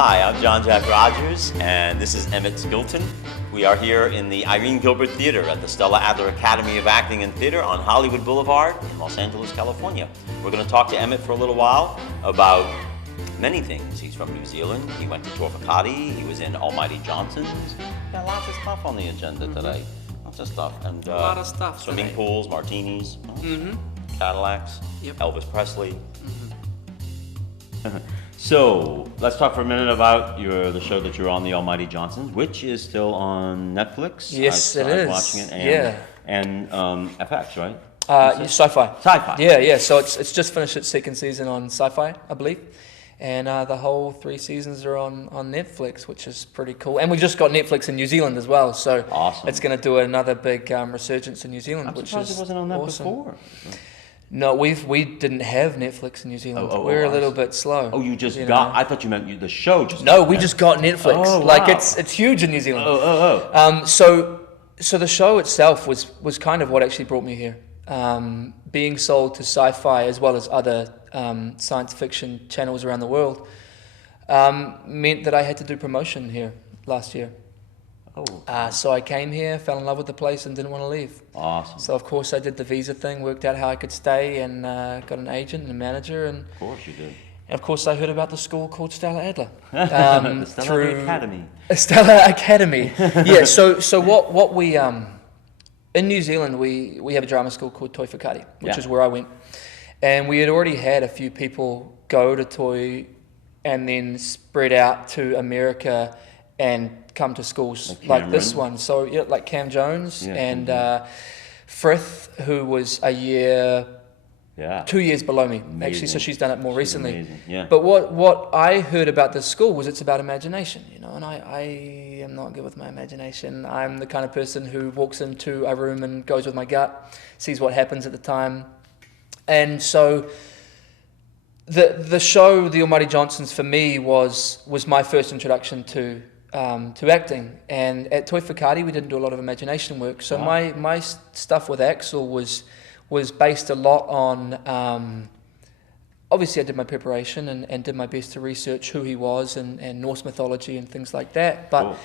Hi, I'm John Jack Rogers, and this is Emmett Skilton. We are here in the Irene Gilbert Theater at the Stella Adler Academy of Acting and Theater on Hollywood Boulevard in Los Angeles, California. We're going to talk to Emmett for a little while about many things. He's from New Zealand. He went to Torquay. He was in Almighty Johnson's. Got lots of stuff on the agenda today. Lots of stuff. And a lot of stuff. Swimming today. pools, martinis, Cadillacs, Yep. Elvis Presley. So let's talk for a minute about the show that you're on, The Almighty Johnsons, which is still on Netflix. Yes, it I'm is. watching it, and FX, right? Sci-fi. Sci-fi. Yeah. So it's just finished its second season on Sci-fi, I believe, and the whole 3 seasons are on Netflix, which is pretty cool. And we just got Netflix in New Zealand as well, so Awesome. it's going to do another big resurgence in New Zealand, I'm which surprised is it wasn't on that awesome. before. No, we didn't have Netflix in New Zealand. We're a little bit slow. Oh, you just you got. know. I thought you meant the show just. No, got we Netflix. just got Netflix. Oh, Like wow. it's huge in New Zealand. Oh. So the show itself was kind of what actually brought me here. Being sold to Sci-Fi as well as other science fiction channels around the world meant that I had to do promotion here last year. Oh. So I came here, fell in love with the place, and didn't want to leave. Awesome. So of course I did the visa thing, worked out how I could stay, and got an agent and a manager, and Of course you did. of course I heard about the school called Stella Adler. The Stella Academy. Stella Academy. Yeah. So what we in New Zealand we have a drama school called Toi Whakaari, which is where I went, and we had already had a few people go to Toi, and then spread out to America and come to schools like this one. So yeah, like Cam Jones and Frith, who was a year. Yeah. 2 years below me, Amazing. actually, so she's done it more recently. Amazing. Yeah. But what I heard about this school was it's about imagination, you know, and I am not good with my imagination. I'm the kind of person who walks into a room and goes with my gut, sees what happens at the time. And so the show, The Almighty Johnsons, for me was my first introduction to acting. And at Toi Whakaari, we didn't do a lot of imagination work. So my stuff with Axel was based a lot on, obviously I did my preparation and did my best to research who he was and Norse mythology and things like that. But Cool.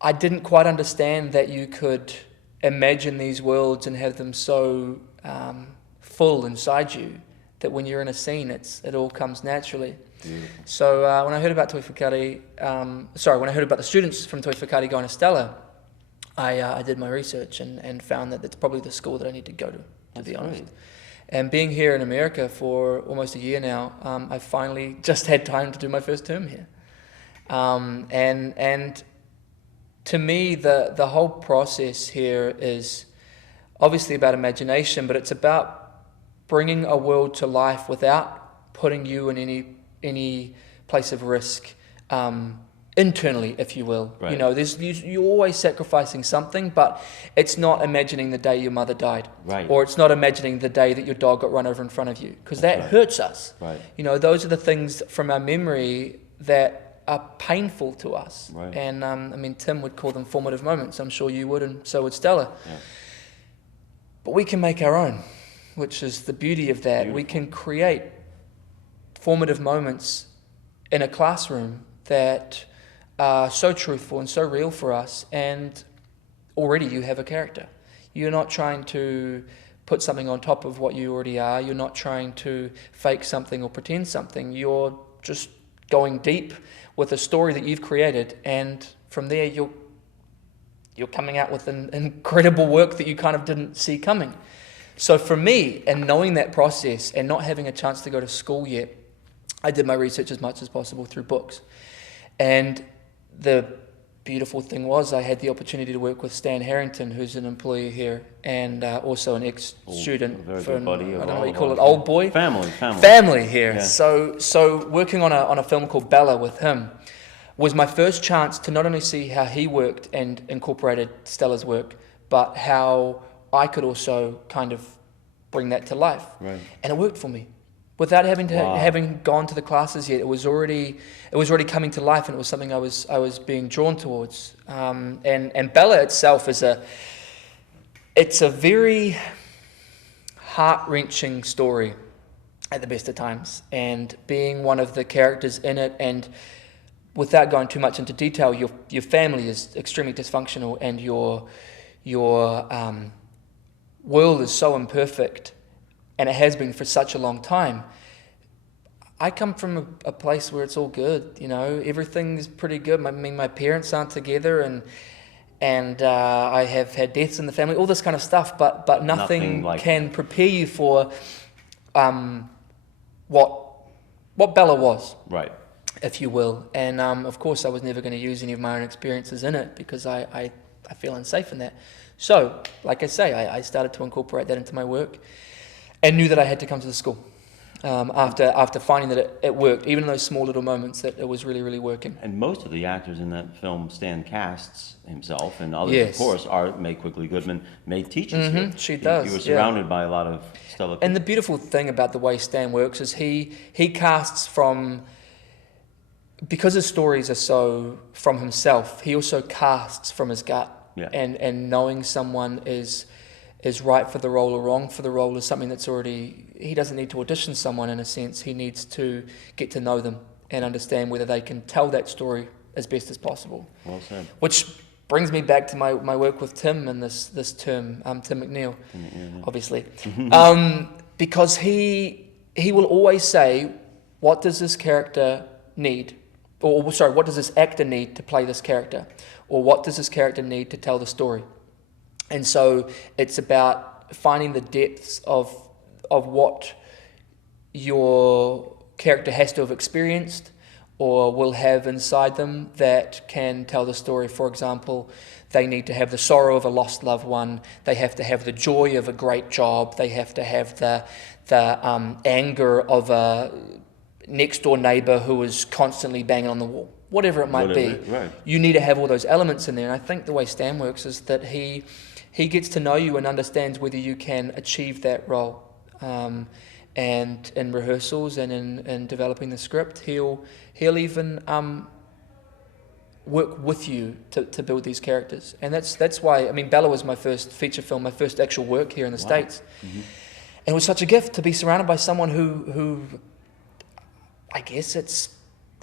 I didn't quite understand that you could imagine these worlds and have them so full inside you that when you're in a scene, it all comes naturally. Beautiful. So when I heard about Toi Whakaari, when I heard about the students from Toi Whakaari going to Stella, I did my research and found that that's probably the school that I need to go to be honest. Great. And being here in America for almost a year now, I finally just had time to do my first term here. And to me, the whole process here is obviously about imagination, but it's about bringing a world to life without putting you in any place of risk. Internally, if you will. Right. You know, you're always sacrificing something, but it's not imagining the day your mother died. Right. Or it's not imagining the day that your dog got run over in front of you, because that right. hurts us. Right. You know, those are the things from our memory that are painful to us. Right. And I mean, Tim would call them formative moments. I'm sure you would, and so would Stella. Yeah. But we can make our own, which is the beauty of that. Beautiful. We can create formative moments in a classroom that are so truthful and so real for us, and already you have a character. You're not trying to put something on top of what you already are. You're not trying to fake something or pretend something. You're just going deep with a story that you've created, and from there you're coming out with an incredible work that you kind of didn't see coming. So for me, and knowing that process and not having a chance to go to school yet, I did my research as much as possible through books. And the beautiful thing was I had the opportunity to work with Stan Harrington, who's an employee here and also an ex-student. Very good buddy. I don't know what you call it, old boy? Family here. Yeah. So working on a film called Bella with him was my first chance to not only see how he worked and incorporated Stella's work, but how I could also kind of bring that to life. Right. And it worked for me. Without having gone to the classes yet, it was already coming to life, and it was something I was being drawn towards. And Bella itself is a very heart-wrenching story at the best of times, and being one of the characters in it. And without going too much into detail, your family is extremely dysfunctional, and your world is so imperfect, and it has been for such a long time. I come from a place where it's all good, everything's pretty good. My parents aren't together, and I have had deaths in the family, all this kind of stuff, but nothing can prepare you for what Bella was, right, if you will. And of course, I was never going to use any of my own experiences in it because I feel unsafe in that. So, like I say, I started to incorporate that into my work, and knew that I had to come to the school. After finding that it worked, even in those small little moments, that it was really, really working. And most of the actors in that film, Stan casts himself, and others, Yes. of course, are May Quigley Goodman, May teaches you. She does. You were surrounded by a lot of stellar people. And the beautiful thing about the way Stan works is he casts from, because his stories are so from himself, he also casts from his gut. Yeah. And knowing someone is right for the role or wrong for the role is something that's already, he doesn't need to audition someone in a sense, he needs to get to know them and understand whether they can tell that story as best as possible. Well said. Which brings me back to my work with Tim in this term, Tim McNeil, obviously. Because he will always say, what does this character need? Or sorry, what does this actor need to play this character? Or what does this character need to tell the story? And so it's about finding the depths of what your character has to have experienced or will have inside them that can tell the story. For example, they need to have the sorrow of a lost loved one. They have to have the joy of a great job. They have to have the anger of a next door neighbor who is constantly banging on the wall. Whatever it might be, right. You need to have all those elements in there. And I think the way Stan works is that he gets to know you and understands whether you can achieve that role. And in rehearsals and in developing the script, he'll even work with you to build these characters. And that's why, Bella was my first feature film, my first actual work here in the States. Mm-hmm. And it was such a gift to be surrounded by someone who I guess it's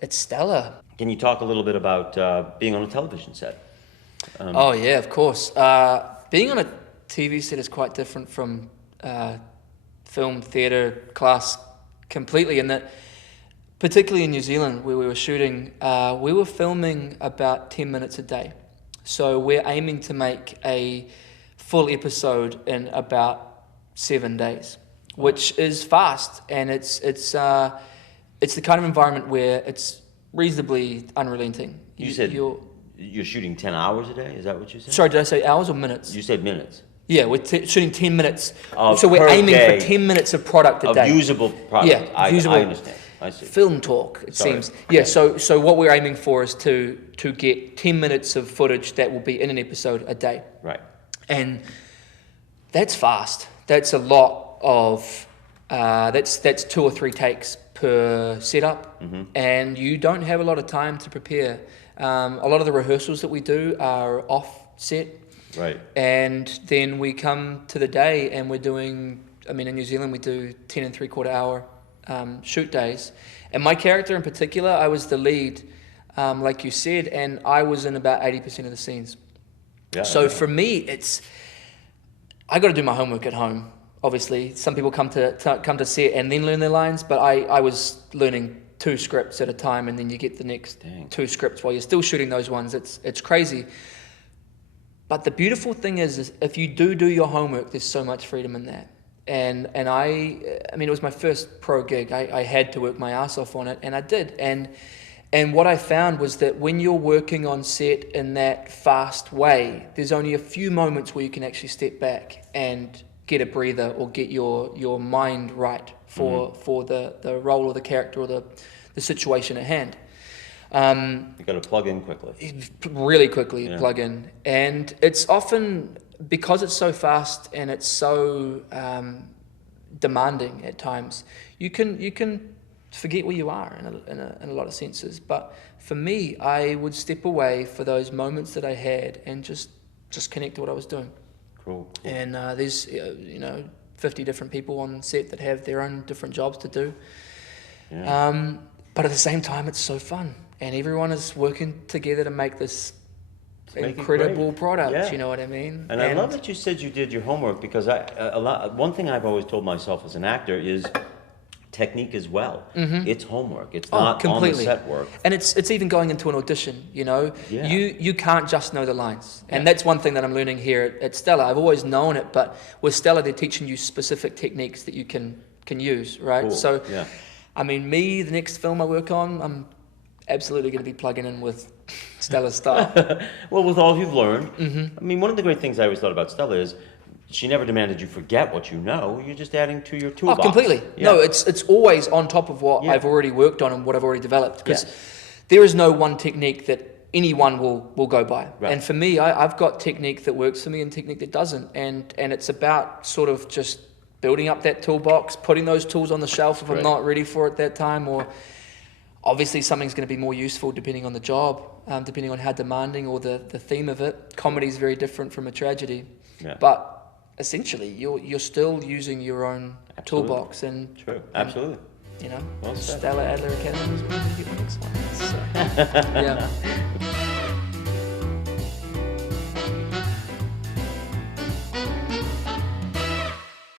stellar. Can you talk a little bit about being on a television set? Oh yeah, of course. Being on a TV set is quite different from film, theatre, class completely, in that, particularly in New Zealand where we were shooting, we were filming about 10 minutes a day. So we're aiming to make a full episode in about 7 days, which is fast, and it's the kind of environment where it's reasonably unrelenting. You said you're shooting 10 hours a day? Is that what you said? Sorry, did I say hours or minutes? You said minutes. Yeah, we're shooting 10 minutes. So we're aiming for 10 minutes of product a day. Of usable product. Yeah, usable. I understand. I see. Film talk, it seems. Yeah, so what we're aiming for is to get 10 minutes of footage that will be in an episode a day. Right. And that's fast. That's a lot of, that's 2 or 3 takes per setup, and you don't have a lot of time to prepare. A lot of the rehearsals that we do are off set, right? And then we come to the day and we're doing, in New Zealand we do 10 3/4 hour shoot days, and my character in particular, I was the lead, like you said, and I was in about 80% of the scenes. Yeah, so for me, I got to do my homework at home. Obviously, some people come to set and then learn their lines, but I was learning 2 scripts at a time, and then you get the next 2 scripts while you're still shooting those ones. It's crazy. But the beautiful thing is if you do your homework, there's so much freedom in that. And it was my first pro gig. I had to work my ass off on it, and I did. And what I found was that when you're working on set in that fast way, there's only a few moments where you can actually step back and get a breather or get your mind right for the role or the character or the situation at hand. You got to plug in quickly. Really quickly plug in. And it's often, because it's so fast and it's so demanding at times, you can forget where you are in a lot of senses. But for me, I would step away for those moments that I had and just connect to what I was doing. Cool. And there's 50 different people on set that have their own different jobs to do. Yeah. But at the same time, it's so fun, and everyone is working together to make this Make it incredible great. product. Yeah. You know what I mean? And I love that you said you did your homework, because one thing I've always told myself as an actor is technique as well. It's homework. It's not completely. on the set work. And it's even going into an audition, you know. Yeah. You can't just know the lines. And that's one thing that I'm learning here at Stella. I've always known it, but with Stella they're teaching you specific techniques that you can use, right? Cool. So Yeah. I mean, the next film I work on, I'm absolutely going to be plugging in with Stella's style. Well, with all you've learned, I mean, one of the great things I always thought about Stella is she never demanded you forget what you know. You're just adding to your toolbox. Oh, completely. Yeah. No, it's always on top of what Yeah. I've already worked on and what I've already developed. Because Yes. there is no one technique that anyone will go by. Right. And for me, I've got technique that works for me and technique that doesn't. And it's about sort of just building up that toolbox, putting those tools on the shelf if I'm Right. not ready for it that time, or obviously something's going to be more useful depending on the job, depending on how demanding or the theme of it. Comedy is very different from a tragedy. Yeah. But essentially, you're still using your own Absolutely. toolbox, and True. Absolutely. you know, Well said. Stella Adler Academy is where you get the next one. So, yeah.